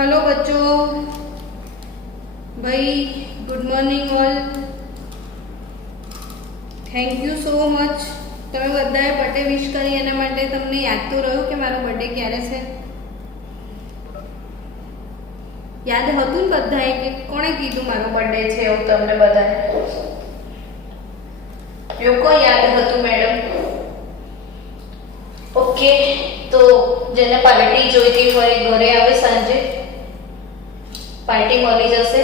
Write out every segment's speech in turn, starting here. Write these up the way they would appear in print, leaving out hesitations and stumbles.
Hello बच्चों, भाई good morning all. Thank you so much. તમે બધાએ બર્થડે વિશ કરી એના માટે તમને યાદ તો રહ્યું કે મારો બર્થડે ક્યારે છે? યાદ હતું ને બધાએ કે કોણે કીધું મારો બર્થડે છે એવું તમને બધાને? લોકો યાદ હતું મેડમ? ઓકે, તો જેને પાર્ટી જોઈતી હોય ઘરે આવે, સાંજે પાર્ટી મળી જશે।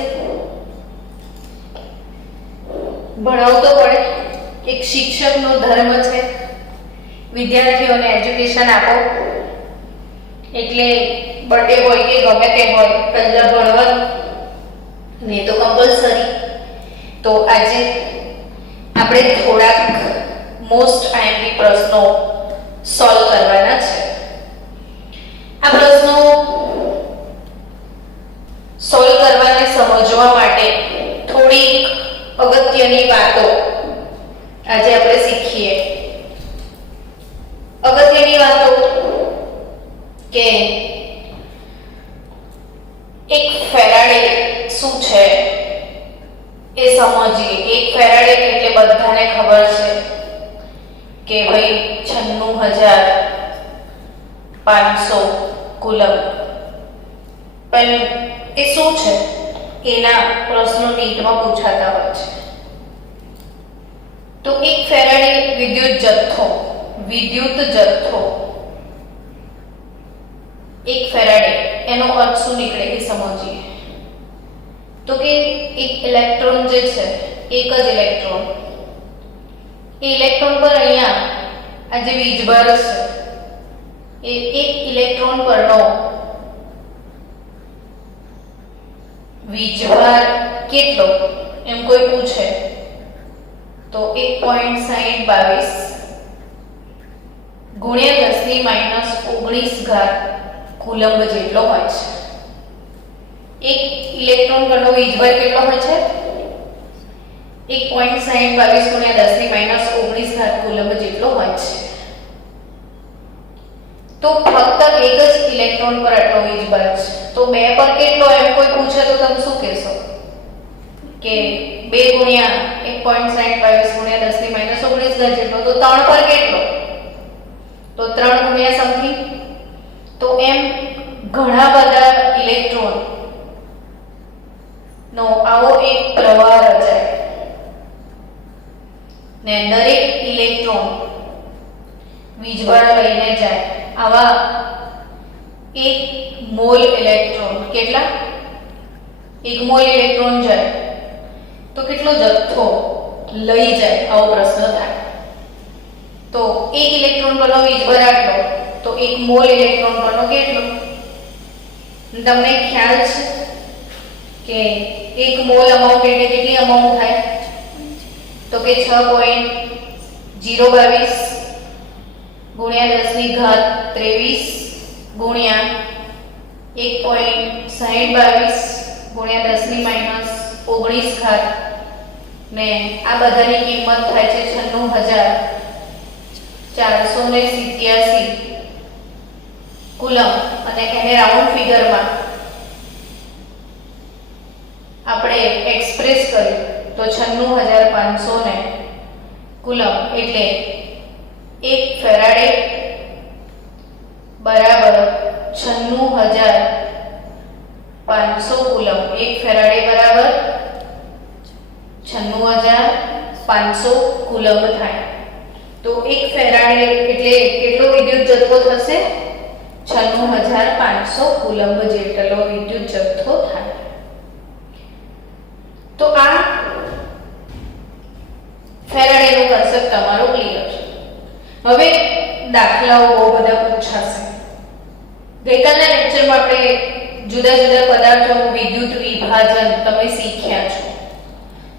ભણાવવું તો પડે, એક શિક્ષકનો ધર્મ છે વિદ્યાર્થીઓને એજ્યુકેશન આપો। એટલે બર્થડે હોય કે ગમે તે હોય, પહેલા ભણવાનું ને તો કમ્પલસરી। તો આજે આપણે થોડાક મોસ્ટ આઈએમપી પ્રશ્નો સોલ્વ કરવાના છે। આ પ્રશ્નો સોલ્વ કરવાને સમજવા માટે થોડી અગત્યની વાતો આજે આપણે શીખીએ। અગત્યની વાતો કે એક ફેરાડે શું છે એ સમજીએ। એક ફેરાડે એટલે બધાને ખબર છે કે ભાઈ 96,500 કુલમ। પણ એ શું છે એના પ્રશ્નો નીટમાં પૂછાતા હોય છે। તો એક ફેરાડે વિદ્યુત જથ્થો, એક ફેરાડે એનો અર્થ શું નીકળે એ સમજીએ। તો કે એક ઇલેક્ટ્રોન જે છે, એક જ ઇલેક્ટ્રોન, એ ઇલેક્ટ્રોન પર અહીંયા આ જે વીજભાર છે એ એક ઇલેક્ટ્રોન પરનો વીજભાર કેટલો એમ કોઈ પૂછે તો 1.6022 ગુણ્યા 10⁻⁹ કુલંબ જેટલો હોય છે। એક ઇલેક્ટ્રોન પરનો વીજભાર કેટલો હોય છે? 1.6022 ગુણ્યા 10⁻⁹ કુલંબ જેટલો હોય છે। તો ફક્ત એક જ ઇલેક્ટ્રોન પર આટલો વીજભાર છે, તો બે પર કેટલો એમ કોઈ પૂછે તો તમે શું કહેશો? કે 2 ગુણ્યા 1.6022 ગુણ્યા 10⁻⁹ જેટલો, તો 3 પર કેટલો? તો 3 ગુણ્યા સમથિંગ। તો એમ ઘણા બધા ઇલેક્ટ્રોન નો આવો એક પ્રવાહ રચાય ને દરેક ઇલેક્ટ્રોન વીજભાર લઈને જાય। આવા 1 મોલ ઇલેક્ટ્રોન, કેટલા? 1 મોલ ઇલેક્ટ્રોન જાય તો કેટલો જથ્થો લઈ જાય? આવો પ્રશ્ન થાય। તો 1 ઇલેક્ટ્રોન પરનો વીજભાર આટલો, તો 1 મોલ ઇલેક્ટ્રોન પરનો કેટલો? તમને ખ્યાલ છે કે 1 મોલ અમાઉન્ટ એટલે કેટલી અમાઉન્ટ થાય? તો કે 6.022 ગુણ્યા 10⁻23 ગુણ્યા 1.6022 ગુણ્યા 10⁻⁹ ને આ બધાની કિંમત થાય છે 96,487 કુલમ। અને એને રાઉન્ડ ફિગરમાં આપણે એક્સપ્રેસ કરીએ તો 96,500 ને કુલમ એટલે 1 ફેરાડે બરાબર 96,500 કુલમ। 1 ફેરાડે બરાબર 96,500 કુલમ થાય। તો 1 ફેરાડે એટલે કેટલો વિદ્યુત જથ્થો થશે? 96,500 કુલમ જેટલો વિદ્યુત જથ્થો થાય। તો આ ફેરાડેનો કોન્સેપ્ટ તમારો ક્લિયર છે। હવે દાખલાઓ બહુ બધા પૂછાશે। ગઈકાલના લેક્ચરમાં આપણે જુદા જુદા પદાર્થોનું વિદ્યુત વિભાજન તમે શીખ્યા છો।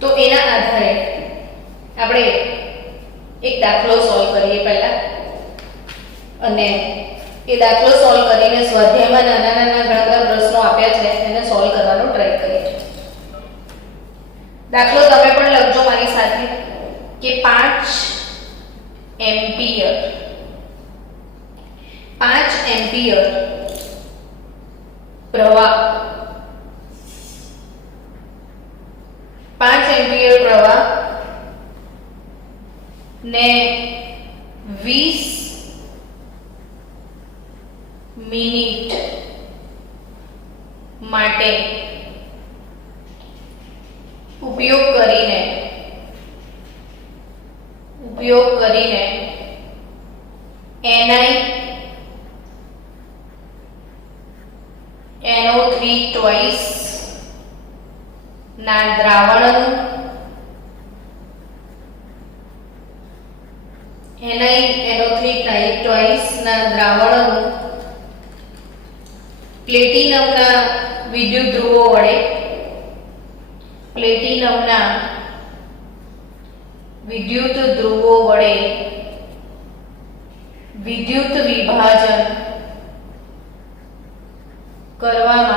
તો એના આધારે આપણે એક દાખલો સોલ્વ કરીએ પહેલા, અને એ દાખલો સોલ્વ કરીને સ્વાધ્યાયમાં નાના નાના ઘણા બધા પ્રશ્નો આપ્યા છે એને સોલ્વ કરવાનો ટ્રાય કરીએ। દાખલો તમે પણ લખજો મારી સાથે કે 5 એમ્પિયર પ્રવાહ 5 એમ્પિયર પ્રવાહ ને 20 મિનિટ માટે ઉપયોગ કરીને NiNO3 twice ના દ્રાવણનું NiNO3 twice ના દ્રાવણનું પ્લેટિનમના વિદ્યુત ધ્રુવો વડે વિદ્યુત વિભાજન કરવામાં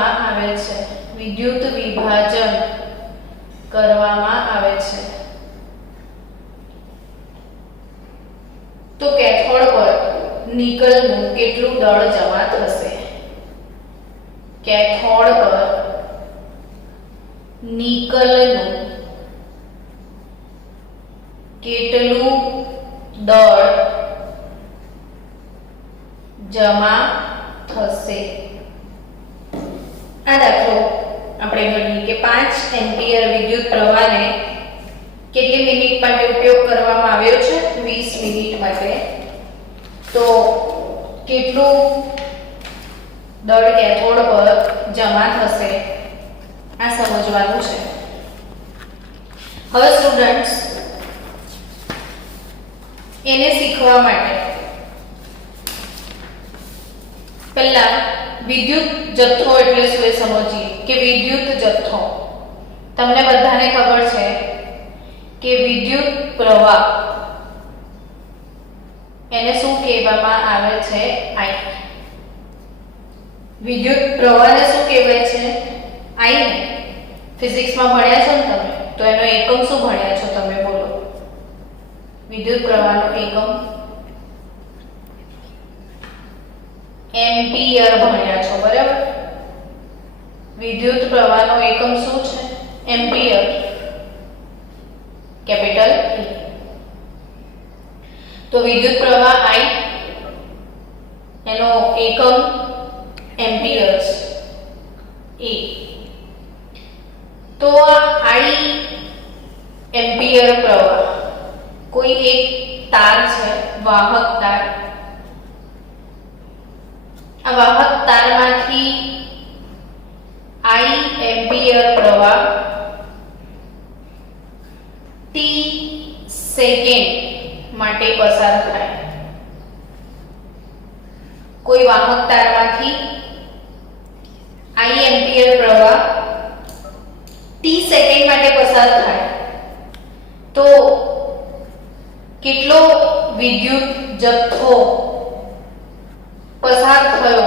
આવે છે તો કેથોડ પર નિકલનું કેટલું દળ જમા થશે? કેથોડ પર નિકલનું કેટલું દળ જમા થશે? આ દાખલો આપણે ગણીએ કે 5 એમ્પિયર વિદ્યુત પ્રવાહને કેટલી મિનિટ માટે ઉપયોગ કરવામાં આવ્યો છે? 20 મિનિટ માટે. તો કેટલું દળ કેથોડ પર જમા થશે આ સમજવાનું છે. હવે સ્ટુડન્ટ્સ એને શીખવા માટે પહેલા વિદ્યુત જથ્થો એટલે શું એ સમજીએ કે વિદ્યુત જથ્થો તમને બધાને ખબર છે કે વિદ્યુત પ્રવાહ એને શું કહેવામાં આવે છે? I. વિદ્યુત પ્રવાહને શું કહેવાય છે? I ને ફિઝિક્સમાં ભણ્યા છો ને તમે, તો એનો એકમ શું ભણ્યા છો તમે? બોલો. વિદ્યુત પ્રવાહનો એકમ એમ્પિયર ભણ્યા છો, બરાબર? વિદ્યુત પ્રવાહનો એકમ શું છે? Ampere, capital E. તો વિદ્યુત પ્રવાહ I એનો એકમ એમ્પિયર્સ A. તો આ I એમ્પિયર પ્રવાહ કોઈ એક તાર છે, વાહક તાર. આ વાહક તારમાંથી I એમ્પિયર પ્રવાહ t સેકન્ડ માટે પસાર થાય. કોઈ વાહક તારમાંથી I એમ્પિયર પ્રવાહ t સેકન્ડ માટે પસાર થાય તો કેટલો વિદ્યુત જથ્થો પસાર થયો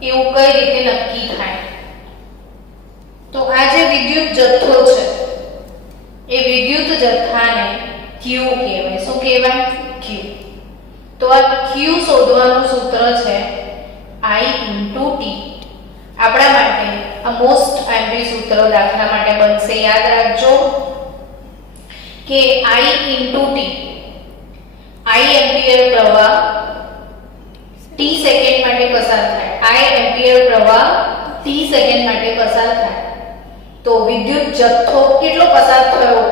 એવું કઈ રીતે નક્કી થાય? તો આ જે વિદ્યુત જથ્થો છે એ વિદ્યુત જથ્થાને Q કહેવાય. શું કહેવાય? Q. તો આ Q શોધવાનું સૂત્ર છે I * T. આપણા માટે આ મોસ્ટ એમ્પી સૂત્ર દાખલા માટે બનશે. યાદ રાખજો કે I * T. I એમ્પિયર પ્રવાહ t સેકન્ડ માટે પસાર થાય. I એમ્પિયર પ્રવાહ t સેકન્ડ માટે પસાર થાય તો વિદ્યુત જથ્થો કેટલો પસાર થયો?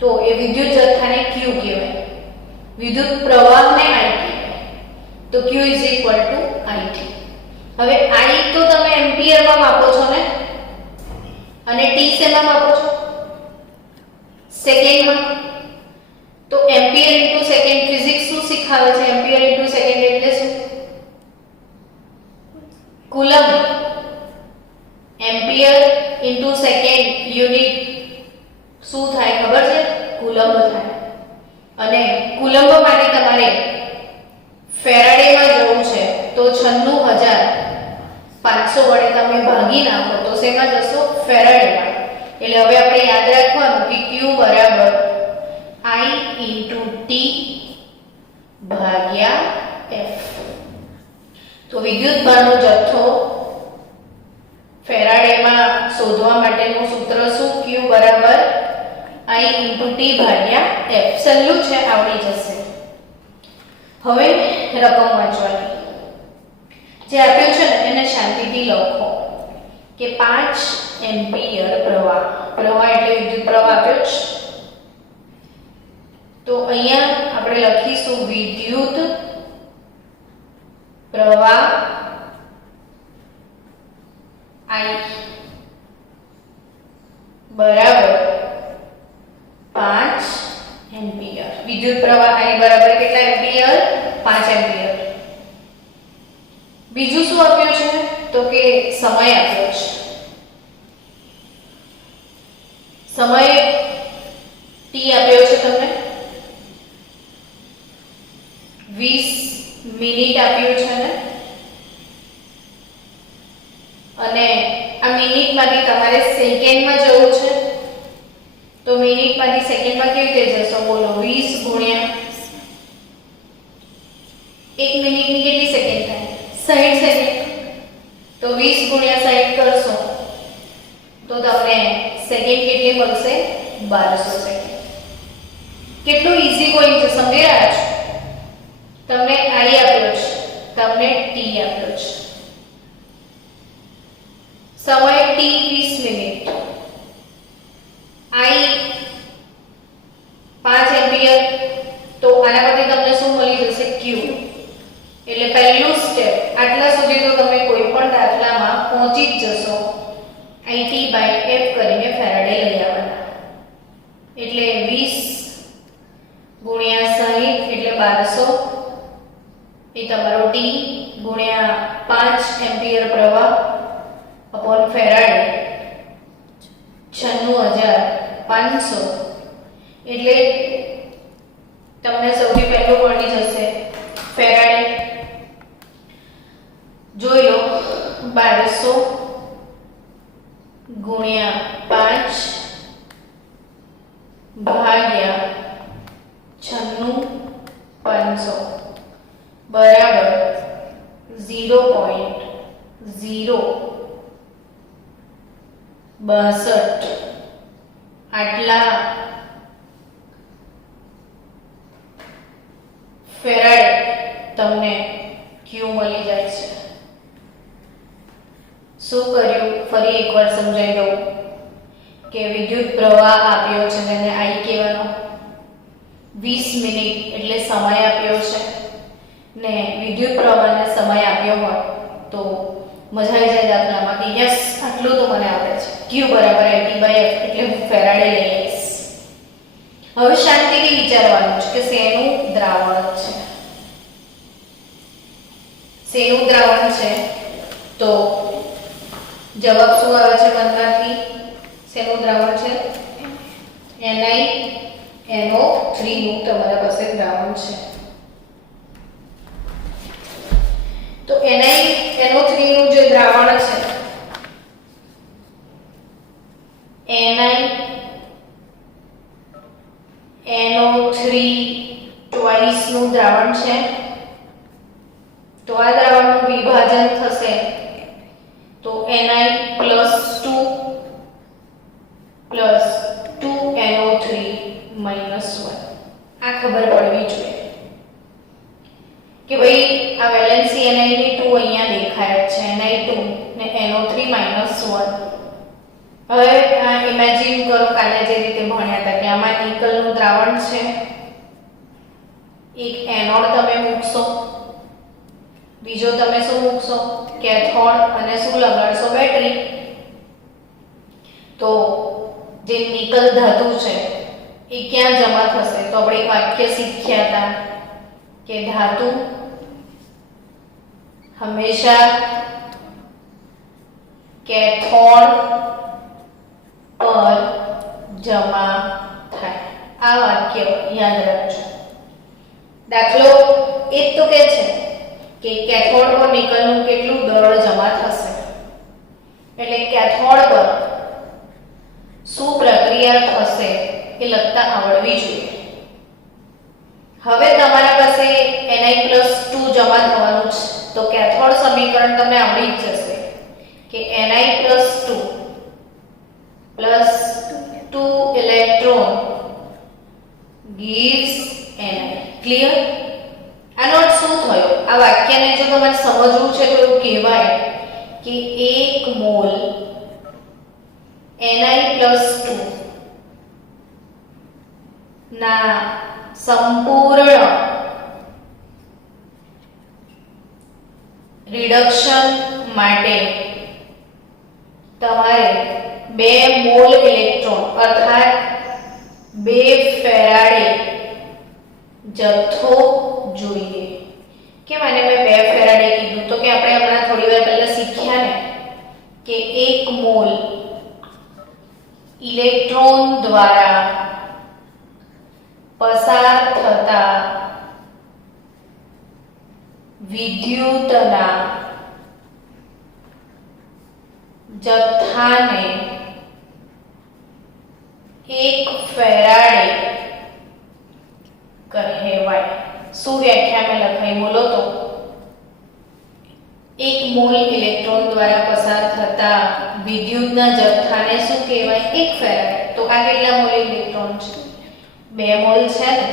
તો એ વિદ્યુત જથ્થાને Q કહેવાય, વિદ્યુત પ્રવાહને I કહેવાય. તો Q = IT. હવે I તો તમે એમ્પિયરમાં માપો છો ને, અને t શેમાં માપો છો? સેકન્ડમાં. તો એમ્પિયર * સેકન્ડ ફિઝિક્સ શું શીખવે છે? એમ્પિયર * સેકન્ડ એટલે શું? કુલમ. એમ્પિયર * સેકન્ડ યુનિટ શું થાય ખબર છે? કુલમ્બ થાય. અને કુલમ્બ માટે તમારે ફેરાડેમાં જવું છે તો 96,500 વડે તમે ભાગી નાખો તો શેમાં જશો? ફેરાડેમાં. એટલે હવે આપણે યાદ રાખવાનું કે Q બરાબર I * T ભાગ્યા F. તો વિદ્યુતભારનો જથ્થો ફેરાડેમાં શોધવા માટેનું સૂત્ર શું? Q બરાબર I × T ભાગ્યા F. સહેલું છે, આવડી જશે. હવે રકમ વાંચવાની. જે આપ્યું છે ને એને શાંતિથી લખો કે 5 એમ્પિયર પ્રવાહ એટલે વિદ્યુત પ્રવાહ આપ્યો છે. તો અહીંયા આપણે લખીશું વિદ્યુત પ્રવાહ I બરાબર 5 એમ્પિયર. વિદ્યુત પ્રવાહ I બરાબર કેટલા એમ્પિયર? 5 એમ્પિયર. બીજું શું આપ્યું છે? તો કે સમય આપ્યો છે. સમય t આપ્યો છે તમને, 20 મિનિટ આપ્યું છે ને, અને આ મિનિટમાંથી તમારે સેકન્ડમાં જવું છે. તો મિનિટમાંથી સેકન્ડમાં કેવી રીતે જશો? બોલો. 20 ગુણ્યા 1 મિનિટની કેટલી સેકન્ડ થાય? 60 સેકન્ડ. તો 20 ગુણ્યા 60 કરશો તો તમને સેકન્ડ કેટલી મળશે? 1200 સેકન્ડ. કેટલું ઈઝી ગોઈંગ છે, સમજી રહ્યા છો? તમને I આપ્યો છે, તમને T આપ્યો છે. સમય T 20 મિનિટ, I 5 એમ્પિયર. તો આના પરથી તમને શું મળી જશે? Q. એટલે પહેલું સ્ટેપ, આટલા સુધી તો તમે કોઈ પણ દાખલામાં પહોંચી જ જશો. IT/F કરીને ફેરાડે લઈ આવવાના. એટલે 20 ગુણ્યા 60 એટલે 1200 એ તમારો T ગુણ્યા 5 એમ્પિયર પ્રવાહ અપોન ફેરાડે 96500 એટલે તમને સૌથી પહેલું મળી જશે ફેરાડે. જોઈ લો 1200 ગુણ્યા 5 ભાગ્યા 96500 બરાબર 0.062 આટલા ફેરાડે તમને Q મળી જાય છે. શું કર્યું? ફરી એકવાર સમજાવી દઉં કે વિદ્યુત પ્રવાહ આપ્યો છે જેને I કહેવાનો, 20 મિનિટ એટલે સમય આપ્યો છે ને વિદ્યુત પ્રવાહને સમય આપ્યો હોય તો મજા આવી જાય દાખલામાં કે યસ આટલું તો મને આવડે છે. Q બરાબર IT/F એટલે હું ફેરાડે લઈ આવીશ. હવે શાંતિથી વિચારવાનું છે કે શેનું દ્રાવણ છે, શેનું દ્રાવણ છે. તો જવાબ શું આવે છે મનમાંથી? શેનું દ્રાવણ છે? NiNO3 નું તમારા પાસે દ્રાવણ છે. તો NiNO3 નું જે દ્રાવણ છે, NiNO3 ટ્વાઇસ નું દ્રાવણ છે. તો આ દ્રાવણનું વિભાજન થશે તો Ni+2 પ્લસ 2NO3 -1. આ ખબર પડવી જોઈએ કે ભાઈ આ વેલેન્સી Ni2 અહીંયા દેખાય છે, Ni2 ને NO3 -1. હવે આ ઇમેજિન કરો કાલે જે રીતે ભણ્યા હતા કે આમાં નિકલનું દ્રાવણ છે, એક એનોડ તમે મૂકશો, બીજો તમે શું મૂકશો? કેથોડ, અને શું લગાડશો? બેટરી. તો જે નિકલ ધાતુ છે એ ક્યાં જમા થશે? તો આપણે એક વાક્ય શીખ્યા હતા કે ધાતુ હંમેશા કેથોડ પર જમા થાય. આ વાક્ય યાદ રાખજો. દાખલો એ તો કે છે કે કેથોડ પર નિકલનું કેટલું દળ જમા થશે, એટલે કેથોડ પર શું પ્રક્રિયા થશે એ લખતા આવડવી જોઈએ. હવે તમારા પાસે Ni+2 જમા થવાનું છે તો કેથોડ સમીકરણ તમને આવડી જ જશે કે Ni + 2 electron gives Ni. Clear? આનો અર્થ શું થયો? આ વાક્યને જો તમારે સમજવું છે તો એવું કહેવાય કે 1 મોલ Ni + 2 ના સંપૂર્ણ રિડક્શન માટે તમારે 2 મોલ ઇલેક્ટ્રોન અર્થાત 2 ફેરાડે જથ્થો જોઈએ. કેમ આને મેં 2 ફેરાડે કીધું? તો કે આપણે હમણાં થોડી વાર પહેલા શીખ્યા ને કે 1 મોલ ઇલેક્ટ્રોન દ્વારા પસાર થતા વિદ્યુતના જથ્થાને 1 ફેરાડે કહેવાય. શું વ્યાખ્યા મેં લખાઈ બોલો તો? 1 મોલ ઇલેક્ટ્રોન દ્વારા પસાર થતા વિદ્યુતના જથ્થાને શું કહેવાય? 1 ફેરાડે. તો આ કેટલા મોલ ઇલેક્ટ્રોન છે? 2 મોલ છે ને?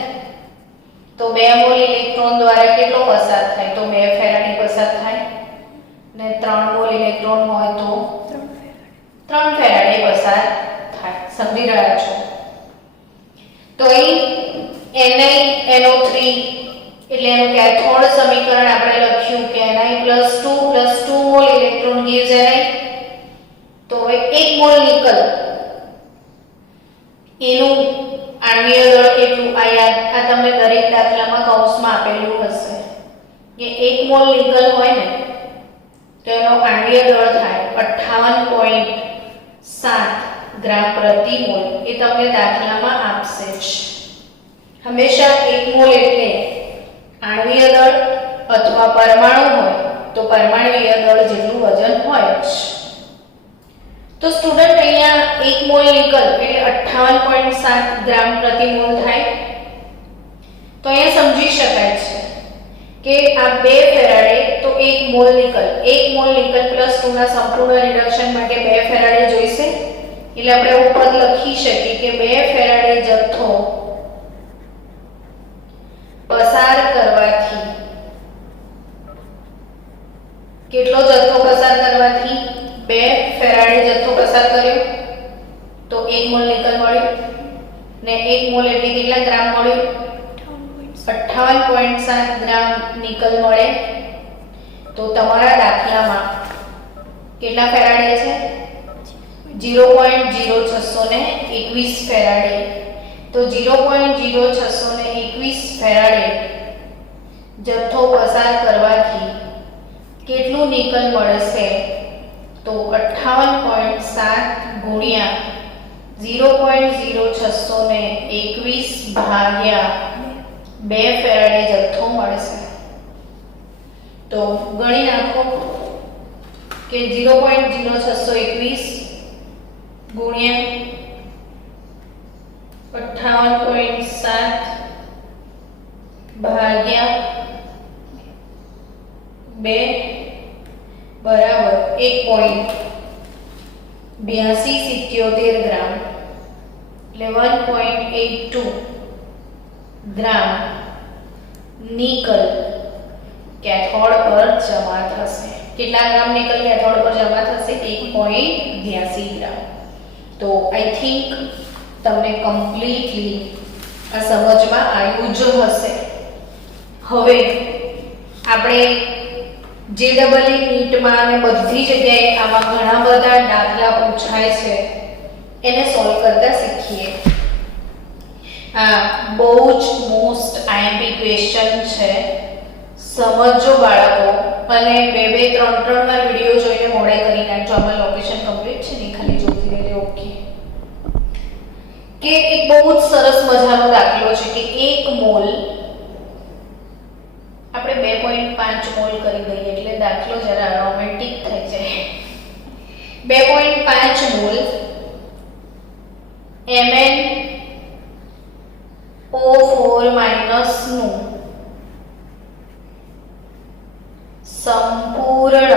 તો 2 મોલ ઇલેક્ટ્રોન દ્વારા કેટલો પસાર થાય? તો 2 ફેરાડે પસાર થાય. ને 3 મોલ ઇલેક્ટ્રોન હોય તો 3 ફેરાડે પસાર થાય. સમજી રહ્યા છો? તો અહીં NiNO3 એટલે એનું કેથોડ સમીકરણ આપણે લખ્યું કે Ni + 2 mall electron gives Ni. તો હવે 1 મોલ નિકલ એનું આણ્વીય દળ કેટલું? આ તમને દરેક દાખલામાં કૌંસમાં આપેલું હશે કે 1 મોલ નિકલ હોય ને તો એનો આણ્વીય દળ થાય 58.7 ગ્રામ પ્રતિ મોલ. એ તમને દાખલામાં આપશે જ. હંમેશા 1 મોલ એટલે આણ્વીય દળ અથવા પરમાણુ હોય તો પરમાણુય દળ જેટલું વજન હોય જ. તો સ્ટુડન્ટ અહીંયા 1 મોલ નિકલ એટલે 58.7 ગ્રામ પ્રતિ મોલ થાય. તો અહીંયા સમજી શકાય છે કે આ 2 ફેરાડે તો 1 મોલ નિકલ + 2 ના સંપૂર્ણ રિડક્શન માટે 2 ફેરાડે જોઈશે. એટલે આપણે ઉપર લખી શકીએ કે 2 ફેરાડે જથ્થો પસાર કરવાથી કેટલો જથ્થો પસાર કરવાથી 2 ફેરાડે જથ્થો પસાર કર્યો તો 1 મોલ નિકલ મળ્યું ને 1 મોલ એટલે કેટલા ગ્રામ મળ્યું? 58.7 ગ્રામ નિકલ મળે. તો તમારા દાખલામાં કેટલા ફેરાડે છે? 0.0621 ફેરાડે. તો 0.0621 ફેરાડે જથ્થો પસાર કરવાથી કેટલું નિકલ મળશે? તો 58.7 ગુણ્યા 0.0621 ભાગ્યા 2 ફેરાડે જથ્થો મળશે. તો ગણી નાખો કે 0.0621 ગુણ્યા 58.7 ભાગ્યા 2 બરાબર 1.8277 ગ્રામ એટલે 1.82 ગ્રામ નિકલ કેથોડ પર જમા થશે. કેટલા ગ્રામ નિકલ કેથોડ પર જમા થશે? 1.82 ગ્રામ. તો આઈ થિંક તમને કમ્પ્લીટલી આ સમજમાં આવ્યું જ હશે. હવે આપણે JEE નીટમાં અને બધી જગ્યાએ આવા ઘણા બધા દાખલા પૂછાય છે એને સોલ્વ કરતા શીખીએ. આ બહુ જ મોસ્ટ IMP ક્વેશ્ચન છે. સમજો બાળકો અને 2-2 3-3 વાર વિડિયો જોઈને મોડે કરી નાખજો. આમાં લોકેશન કમ્પ્લીટ છે ને ખાલી જોતી રહેજો. ઓકે કે એક બહુ જ સરસ મજાનો દાખલો છે કે 1 મોલ આપણે 2.5 મોલ કરી દઈએ એટલે દાખલો જરા રોમેન્ટિક થઈ જાય. 2.5 મોલ MnO4- નું સંપૂર્ણ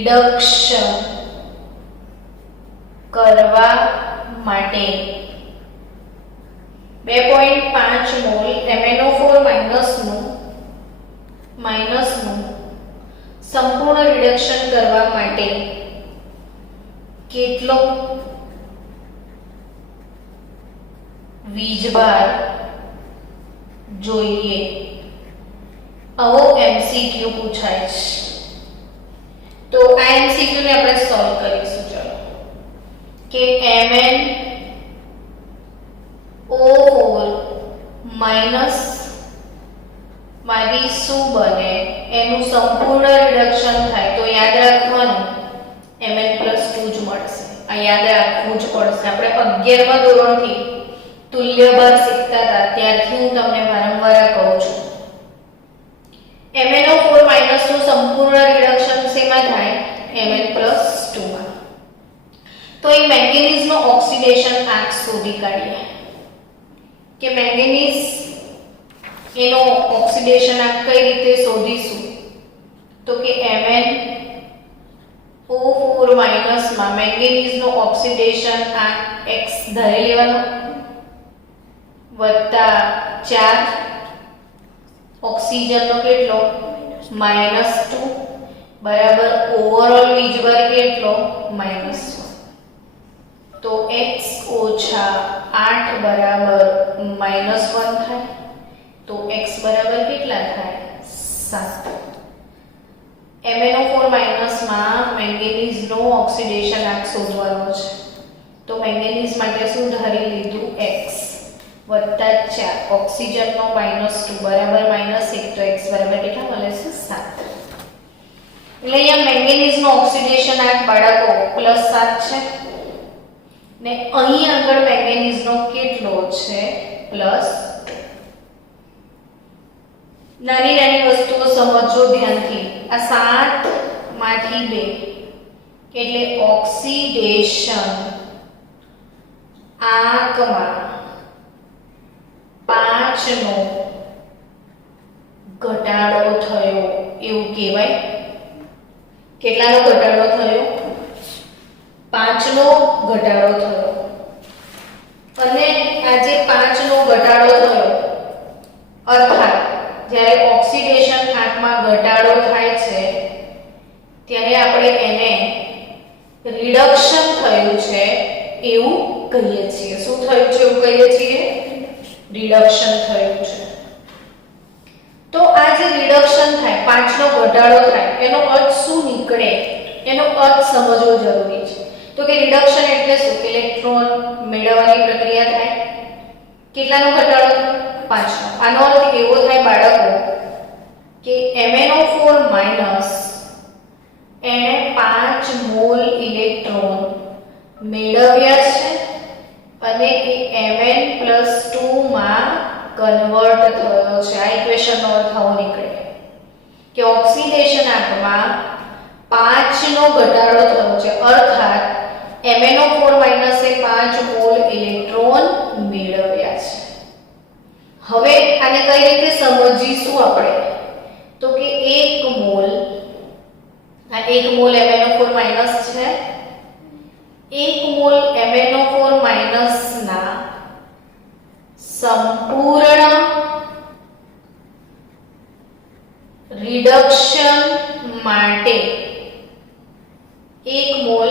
રિડક્શન કરવા માટે 2.5 મોલ MnO4 માઈનસનું સંપૂર્ણ રિડક્શન કરવા માટે કેટલો વીજભાર જોઈએ? આવો MCQ પૂછાય છે. તો આ MCQ ને આપણે સોલ્વ કરીશું. ચલો કે MnO4 માઈનસ માંથી શું બને એનું સંપૂર્ણ રિડક્શન થાય તો યાદ રાખવાનું Mn+2 જ મળશે. આ યાદ રાખવું જ પડશે. આપણે 11મા ધોરણથી તુલ્યભાર શીખતા હતા ત્યારથી હું તમને વારંવાર કહું છું. MnO4 માઈનસનું સંપૂર્ણ રિડક્શન શેમાં થાય? Mn+2 માં. તો એ મેંગેનીઝનો ઓક્સિડેશન આંક શોધી કાઢીએ કે મેંગેનીઝ એનો ઓક્સિડેશન આંક કઈ રીતે શોધીશું? તો કે MnO4 માઈનસમાં મેંગેનીઝનો ઓક્સિડેશન આંક x ધારી લેવાનો વત્તા 4 ઓક્સિજનનો કેટલો? -2 બરાબર ઓવરઓલ વીજભાર કેટલો? -1. તો x ઓછા 8 બરાબર -1 થાય. તો x બરાબર કેટલા થાય? 7. MnO4 માઈનસમાં મેંગેનીઝનો ઓક્સિડેશન આંક શોધવાનો છે. તો મેંગેનીઝ માટે શું ધારી લીધું? x વત્તા 4 ઓક્સિજનનો -2 બરાબર -1. તો x બરાબર કેટલા મળે છે? 7. એટલે અહીંયા મેંગેનીઝનો ઓક્સિડેશન આંક બાળકો +7 છે ને અહીં આગળ મેંગેનીઝનો કેટલો છે? +2. નાની નાની વસ્તુઓ સમજો ધ્યાનથી. આ 7 માંથી 2 એટલે ઓક્સિડેશન આંકમાં 5 નો ઘટાડો થયો એવું કહેવાય. કેટલાનો ઘટાડો થયો? 5 નો ઘટાડો થયો. અને આ જે 5 નો ઘટાડો થયો અર્થાત જ્યારે ઓક્સિડેશન આંકમાં ઘટાડો થાય છે ત્યારે આપણે એને રિડક્શન થયું છે એવું કહીએ છીએ. શું થયું છે એવું કહીએ છીએ? રિડક્શન થયું છે. તો આ જે રિડક્શન થાય 5 નો ઘટાડો થાય એનો અર્થ શું નીકળે? એનો અર્થ સમજવો જરૂરી છે. તો કે રિડક્શન એટલે શું? ઇલેક્ટ્રોન મેળવવાની પ્રક્રિયા થાય. કેટલાનો ઘટાડો? 5 નો. આનો અર્થ એવો થાય બાળકો કે MnO4 માઈનસ એને 5 મોલ ઇલેક્ટ્રોન મેળવ્યા છે અને એ Mn+2 માં કન્વર્ટ થયો છે. આ ઇક્વેશનનો અર્થ આવો નીકળે કે ઓક્સિડેશન આંકમાં 5 નો ઘટાડો થયો છે અર્થાત MnO4 માઈનસ એ 5 મોલ ઇલેક્ટ્રોન મેળવ્યા છે. હવે આને કઈ રીતે સમજીશું આપણે? તો કે 1 મોલ આ 1 મોલ MnO4 માઈનસ છે. 1 મોલ MnO4 માઈનસ ના સંપૂર્ણ રિડક્શન માટે 1 મોલ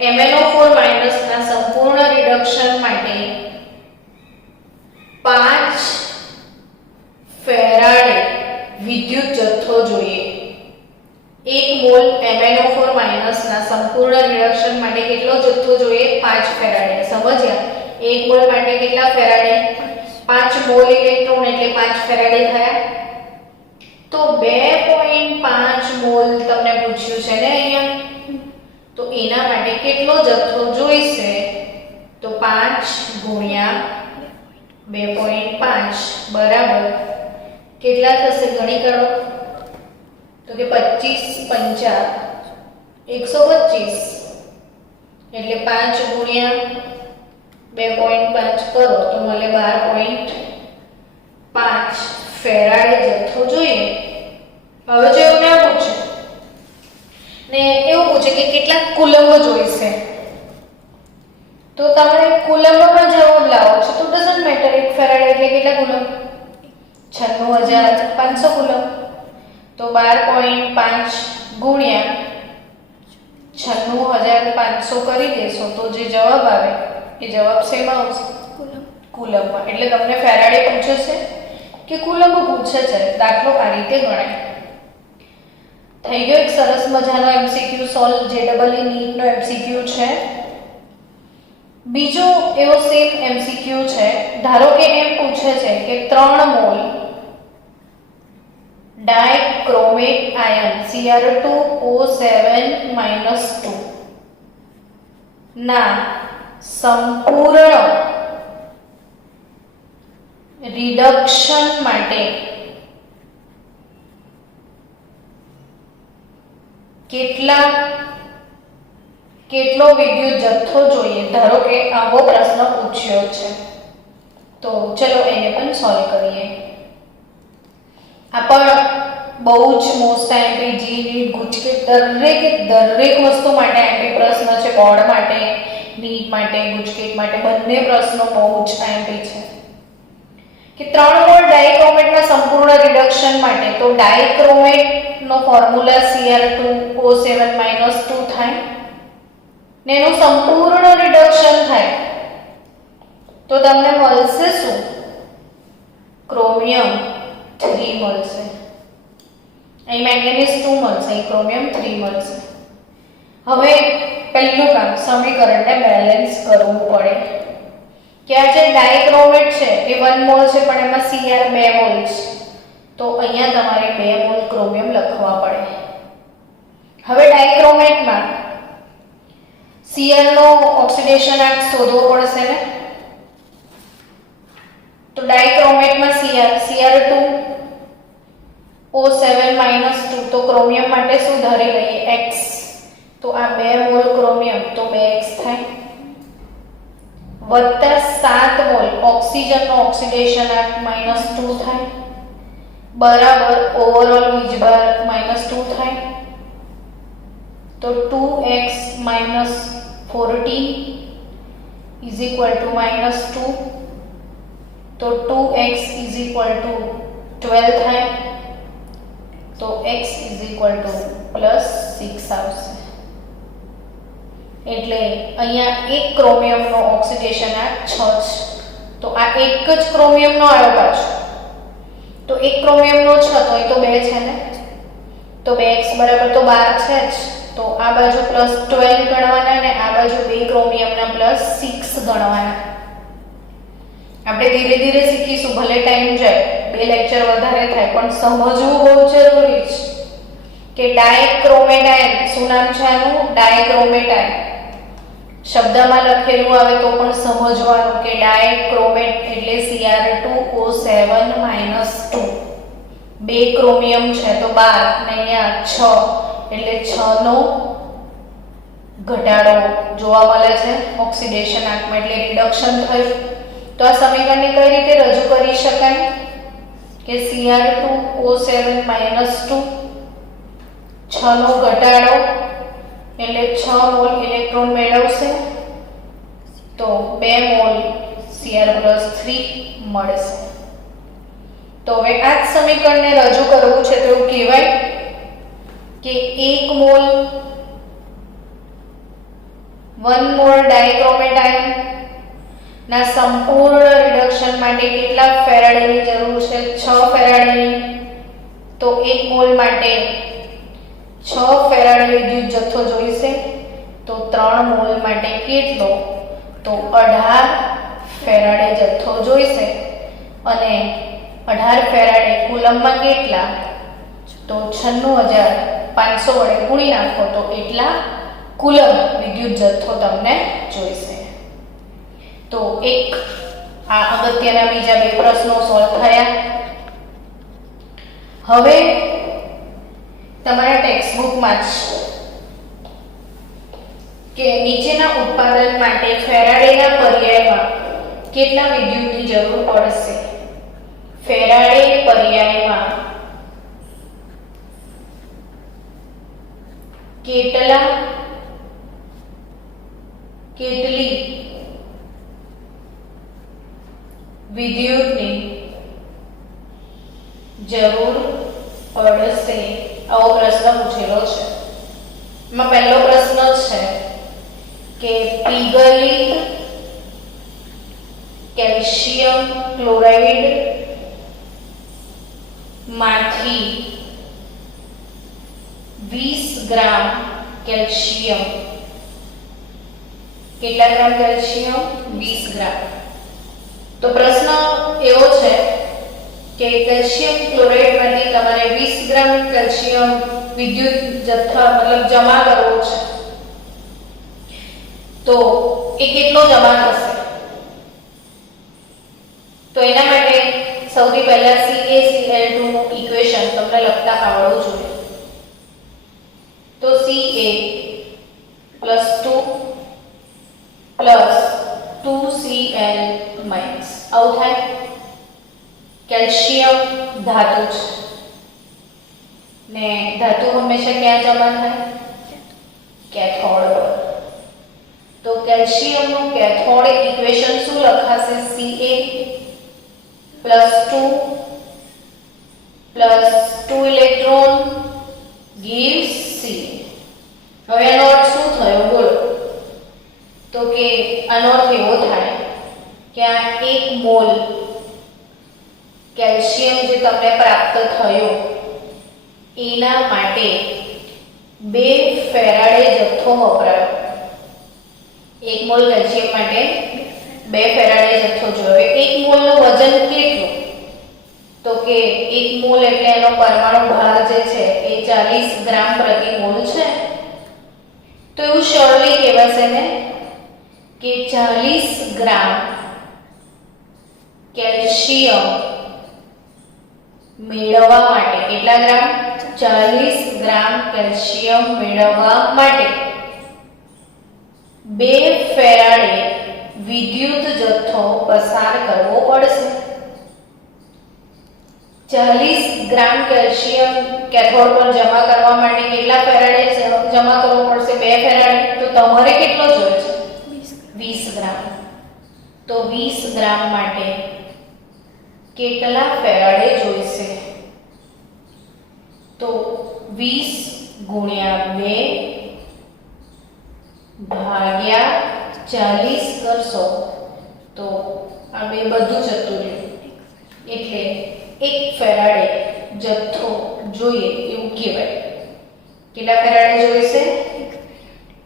MnO4 માઈનસ ના સંપૂર્ણ રિડક્શન માટે 5 ફેરાડે વિદ્યુત જથ્થો જોઈએ. 1 મોલ MnO4 માઈનસ ના સંપૂર્ણ રિડક્શન માટે કેટલો જથ્થો જોઈએ? 5 ફેરાડે. સમજ્યા? 1 મોલ માટે કેટલા ફેરાડે? 5 મોલ ઇલેક્ટ્રોન એટલે 5 ફેરાડે થયા. તો 2.5 મોલ તમને પૂછ્યું છે ને અહીંયા. તો એના માટે કેટલો જથ્થો જોઈશે? તો 5 ગુણ્યા 2.5 બરાબર કેટલા થશે? ગણી કાઢો. તો કે 25 5 125 એટલે 5 ગુણ્યા 2.5 કરો તો મળે 12.5 ફેરાડે જથ્થો જોઈએ. હવે જો એવું ના પૂછે કે કેટલા કુલમ્બ જોઈશે, તો તમે કુલમ્બમાં જવાબ લાવો છો તો ડઝન્ટ મેટર, 1 ફેરાડે એટલે કેટલા કુલમ્બ? 96500 કુલમ્બ. તો 12.5 ગુણ્યા 96500 કરી દેશો તો જે જવાબ આવે એ જવાબ શેમાં આવશે? કુલમ્બમાં. એટલે તમને ફેરાડે પૂછે છે કે કુલમ્બ પૂછે છે, દાખલો આ રીતે ગણાય. થઈ ગયો એક સરસ મજાનો એમસીક્યુ સોલ્વ, જેડબલઈ નીટનો એમસીક્યુ છે. બીજો એવો સેમ એમસીક્યુ છે. ધારો કે એમ પૂછે છે કે 3 મોલ ડાયક્રોમેટ આયન Cr2O7 -2 ના સંપૂર્ણ રિડક્શન માટે કેટલો વિદ્યુત જથ્થો જોઈએ? ધારો કે આવો પ્રશ્ન પૂછ્યો છે, તો ચલો એને પણ સોલ્વ કરીએ. આ પણ બહુ જ મોસ્ટ આઈએમપી, જીનીટ, ગુજકેટ દરેક વસ્તુ માટે આઈએમપી પ્રશ્ન છે. બોર્ડ માટે, નીટ માટે, ગુજકેટ માટે બંને પ્રશ્નો બહુ જ આઈએમપી છે. કે 3 મોલ ડાયક્રોમેટના સંપૂર્ણ રિડક્શન માટે, તો ડાયક્રોમેટનો ફોર્મ્યુલા Cr2O7 -2 થાય ને એનું સંપૂર્ણ રિડક્શન થાય તો તમને મળશે શું? ક્રોમિયમ 3 મળશે. અહીં મેંગેનીઝ 2 મળશે, અહીં ક્રોમિયમ 3 મળશે. હવે પહેલું કામ સમીકરણને બેલેન્સ કરવું પડે કે આ જે ડાયક્રોમેટ છે એ 1 મોલ છે પણ એમાં Cr 2 મોલ છે, તો અહીંયા તમારે 2 મોલ ક્રોમિયમ લખવા પડે. હવે ડાયક્રોમેટમાં Cr નો ઓક્સિડેશન આંક શોધવો પડશે ને, તો ડાયક્રોમેટમાં Cr2O7 -2, તો ક્રોમિયમ માટે શું ધારી લઈએ? X. તો આ 2 મોલ ક્રોમિયમ તો 2x થાય, વત્તા 7 મોલ ઓક્સિજનનો ઓક્સિડેશન આંક -2 થાય, બરાબર ઓવરઓલ વીજભાર -2 થાય. તો 2x - 14 is equal to -2, તો 2x is equal to 12 થાય, તો x is equal to +6 આવશે. એટલે અહીંયા એક ક્રોમિયમનો ઓક્સિડેશન આંક 6 છે, તો આ એક જ ક્રોમિયમનો આવ્યો પાછો, તો એક ક્રોમિયમનો 6 તો એ તો 2 છે ને, તો 2x બરાબર તો 12 છે જ, તો આ બાજુ +12 ગણવાના ને આ બાજુ 2 ક્રોમિયમના +6 ગણવાના. આપણે ધીરે ધીરે શીખીશું, ભલે ટાઈમ જાય, 2 લેક્ચર વધારે થાય, પણ સમજવું બહુ જરૂરી છે કે ડાયક્રોમેટ આયન, શું નામ છે આનું? Dichromate ion. શબ્દમાં લખેલું આવે તો પણ સમજવાનું કે ડાયક્રોમેટ એટલે Cr2O7 -2, 2 ક્રોમિયમ છે તો 12 ને અહીંયા 6 એટલે 6 નો ઘટાડો જોવા મળે છે ઓક્સિડેશન આંકમાં, એટલે રિડક્શન થયું. તો આ સમીકરણને કઈ રીતે રજૂ કરી શકાય કે Cr2O7 -2, 6 નો ઘટાડો એટલે 6 મોલ ઇલેક્ટ્રોન મેળવશે, તો 2 મોલ Cr+3 મળશે. તો હવે આ જ સમીકરણને રજૂ કરવું છે તો એવું કહેવાય કે 1 મોલ 1 મોલ ડાયક્રોમેટ આયન ના સંપૂર્ણ રિડક્શન માટે કેટલા ફેરાડેની જરૂર છે? 6 ફેરાડેની. તો 1 મોલ માટે 6 ફેરાડે વિદ્યુત જથ્થો જોઈશે, તો 3 મોલ માટે કેટલો? તો 18 ફેરાડે જથ્થો જોઈશે, અને 18 ફેરાડે કુલમમાં કેટલા? તો 96500 વડે ગુણી નાખો તો એટલા કુલમ વિદ્યુત જથ્થો તમને જોઈશે. તો એક આ અગત્યના બીજા 2 પ્રશ્નો સોલ્વ થયા. હવે તમારા ટેક્સ્ટ બુકમાં જ કે નીચેના ઉત્પાદન માટે ફેરાડેના પર્યાયમાં કેટલા વિદ્યુતની જરૂર પડશે? ફેરાડે પર્યાયમાં કેટલા કેટલી વિદ્યુતની જરૂર પડશે? આવો પ્રશ્ન પૂછેલો છે. એમાં પહેલો પ્રશ્ન છે કે પીગલિત કેલ્શિયમ ક્લોરાઇડ માંથી 20 ગ્રામ કેલ્શિયમ, કેટલા ગ્રામ કેલ્શિયમ? 20 ગ્રામ. તો પ્રશ્ન એવો છે કે કેલ્શિયમ ક્લોરાઇડ માંથી તમારે 20 ગ્રામ કેલ્શિયમ વિદ્યુત જથ્થા મતલબ જમા કરવો છે. તો એ કેટલો જમા થશે? તો એના માટે સૌથી પહેલા CaCl2 નું ઇક્વેશન તમને લખતા આવડવું જોઈએ. તો Ca + 2 + 2Cl - આવું થાય. કેલ્શિયમ ધાતુ છે ને ધાતુ હંમેશા ક્યાં જમા થાય? કેથોડ પર. તો કેલ્શિયમનું કેથોડ ઇક્વેશન શું લખાશે? Ca + 2 electron gives C. હવે આનો અર્થ શું થયો બોલો? તો કે આનો અર્થ એવો થાય કે આ 1 મોલ કેલ્શિયમ જે તમને પ્રાપ્ત થયો એના માટે 2 ફેરાડે જથ્થો વપરાયો. 1 મોલ કેલ્શિયમ માટે 2 ફેરાડે જથ્થો જોયો. 1 મોલનું વજન કેટલું? તો કે 1 મોલ એટલે એનો પરમાણુ ભાર જે છે એ 40 ગ્રામ પ્રતિ મોલ છે. તો એવું સરળી કહેવાશે ને કે 40 ગ્રામ કેલ્શિયમ મેળવવા માટે, કેટલા ગ્રામ? 40 ગ્રામ કેલ્શિયમ મેળવવા માટે 2 ફેરાડે વિદ્યુત જથ્થો પસાર કરવો પડશે. 40 ગ્રામ કેલ્શિયમ કેથોડ પર જમા કરવા માટે કેટલા ફેરાડે જમા કરવો પડશે? 2 ફેરાડે. તો તમારે કેટલો જોઈએ છે? 20 ગ્રામ. તો 20 ગ્રામ માટે કેટલા ફેરાડે જોઈશે? તો 20 ગુણ્યા 2 ભાગ્યા 40 કરશો તો આ બે બધું જતું રહ્યું એટલે 1 ફેરાડે જથ્થો જોઈએ એવું કહેવાય. કેટલા ફેરાડે જોઈશે?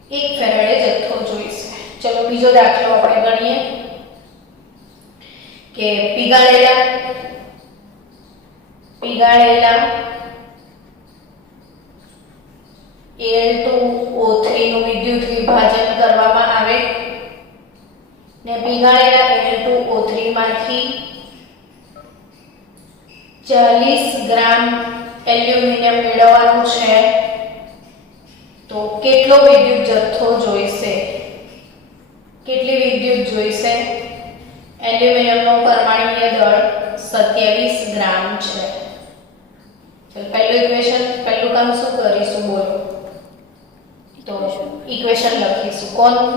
1 ફેરાડે જથ્થો જોઈશે. ચલો બીજો દાખલો આપણે ગણીએ કે પીગાળેલા Al2O3 નું વિદ્યુત વિભાજન કરવામાં આવે ને પીગાળેલા Al2O3 માંથી 40 ગ્રામ એલ્યુમિનિયમ મેળવવાનું છે. તો કેટલો વિદ્યુત જથ્થો જોઈશે? કેટલી વિદ્યુત જોઈશે? એલ્યુમિનિયમનો પરમાણુય દળ 27 ગ્રામ છે. ચલો પહેલું ઇક્વેશન, પહેલું કામ શું કરીશું બોલો? તો ઇક્વેશન લખીશું. કોનું?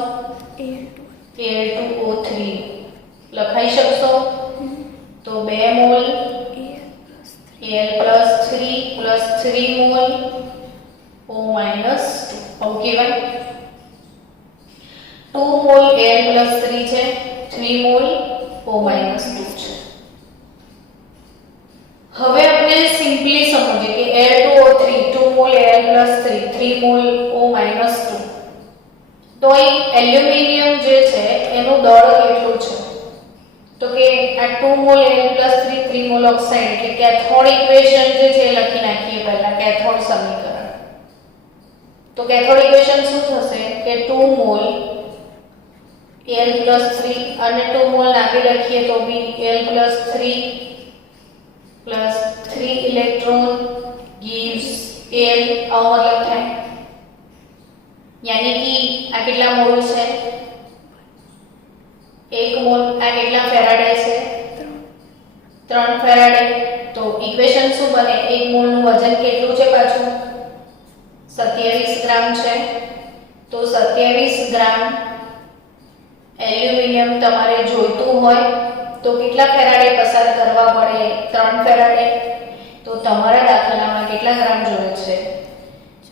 Al2O3 લખાઈ શકશો? તો 2 mall Al + 3 mall O - 2 okay ભાઈ. 2 મોલ Al + 3 છે, 3 મોલ O - 2 છે. હવે આપણે સિમ્પલી સમજીએ કે Al2O3 2 mall Al + 3 3 mall O - 2. તો અહીં એલ્યુમિનિયમ જે છે એનું દળ કેટલું છે? તો કે આ 2 મોલ Al + 3 3 મોલ ઓક્સાઇડ એટલે કેથોડ ઇક્વેશન જે છે લખી નાખીએ પહેલા કેથોડ સમીકરણ. તો કેથોડ ઇક્વેશન શું થશે કે 2 મોલ Al + 3 અને 2 મોલ નાખી લખીએ તો બી Al + 3 + 3 ઇલેક્ટ્રોન gives Al. આવો મતલબ થાય यानी कि આ કેટલા મોલ છે? 1 મોલ. આ કેટલા ફેરાડે છે? 3 ફેરાડે. તો ઇક્વેશન શું બને? 1 મોલ નું વજન કેટલું છે પાછું? 27 ગ્રામ છે. તો 27 ગ્રામ એલ્યુમિનિયમ તમારે જોઈતું હોય તો કેટલા ફેરાડે પસાર કરવા પડે? 3 ફેરાડે. તો તમારા દાખલામાં કેટલા ગ્રામ જોઈએ છે?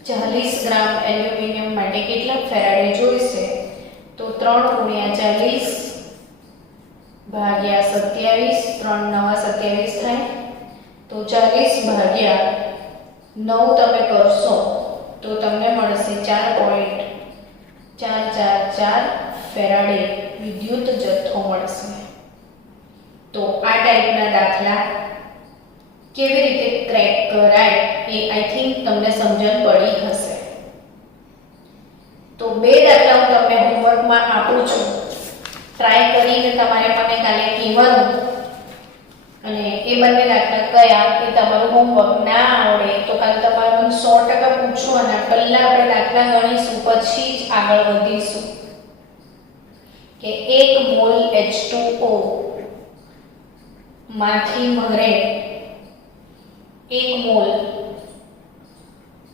40 ગ્રામ એલ્યુમિનિયમ માટે કેટલા ફેરાડે જોઈશે? તો 3 × 40 ભાગ્યા 27, 3 નવા 27 થાય. તો 40 ભાગ્યા 9 તમે કરશો તો તમને મળશે 4.444 ફેરાડે વિદ્યુત જથ્થો મળશે. તો આ ટાઈપના દાખલા કેવી રીતે ક્રેક કરાય એ આઈ થિંક તમને સમજણ પડી હશે. તો 2 દાખલા હું તમને હોમવર્કમાં આપું છું. ટ્રાય કરીને તમારે મને કાલે કહેવાનું, અને એ બંને દાખલા કયા એ તમારું હોમવર્ક ના આવડે તો કાલે તમારે મને 100% પૂછવાના. પહેલા આપણે દાખલા ગણીશું, પછી જ આગળ વધીશું. કે 1 મોલ H2O માંથી મારે 1 મોલ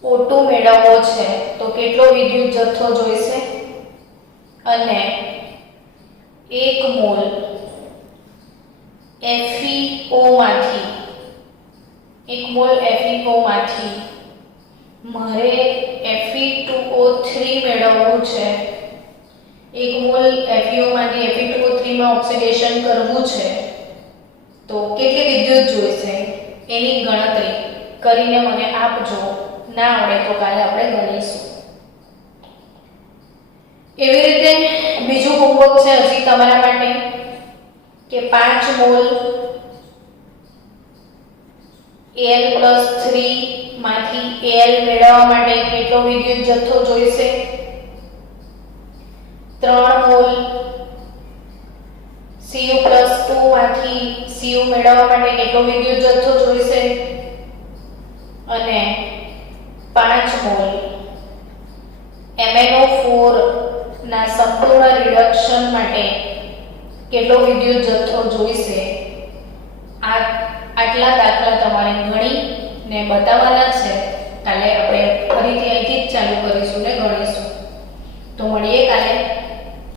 O2 મેળવવો છે તો કેટલો વિદ્યુત જથ્થો જોઈશે? અને 1 મોલ FeO માંથી મારે Fe2O3 મેળવવું છે. 1 મોલ FeO માંથી Fe2O3 માં ઓક્સિડેશન કરવું છે તો કેટલી વિદ્યુત જોઈશે એની ગણતરી કરીને મને આપજો. ના આવડે તો કાલે આપણે ગણીશું. એવી રીતે બીજું હોમવર્ક છે હજી તમારા માટે કે 5 મોલ Al+3 માંથી Al મેળવવા માટે કેટલો વિદ્યુત જથ્થો જોઈશે? 3 મોલ Cu+2 માંથી Cu મેળવવા માટે કેટલો વિદ્યુત જથ્થો જોઈશે? અને 5 મોલ MnO4 ના સંપૂર્ણ રિડક્શન માટે કેટલો વિદ્યુત જથ્થો જોઈશે? આટલા દાખલા તમારે ગણીને બતાવવાના છે. કાલે આપણે ફરીથી અહીંથી જ ચાલુ કરીશું.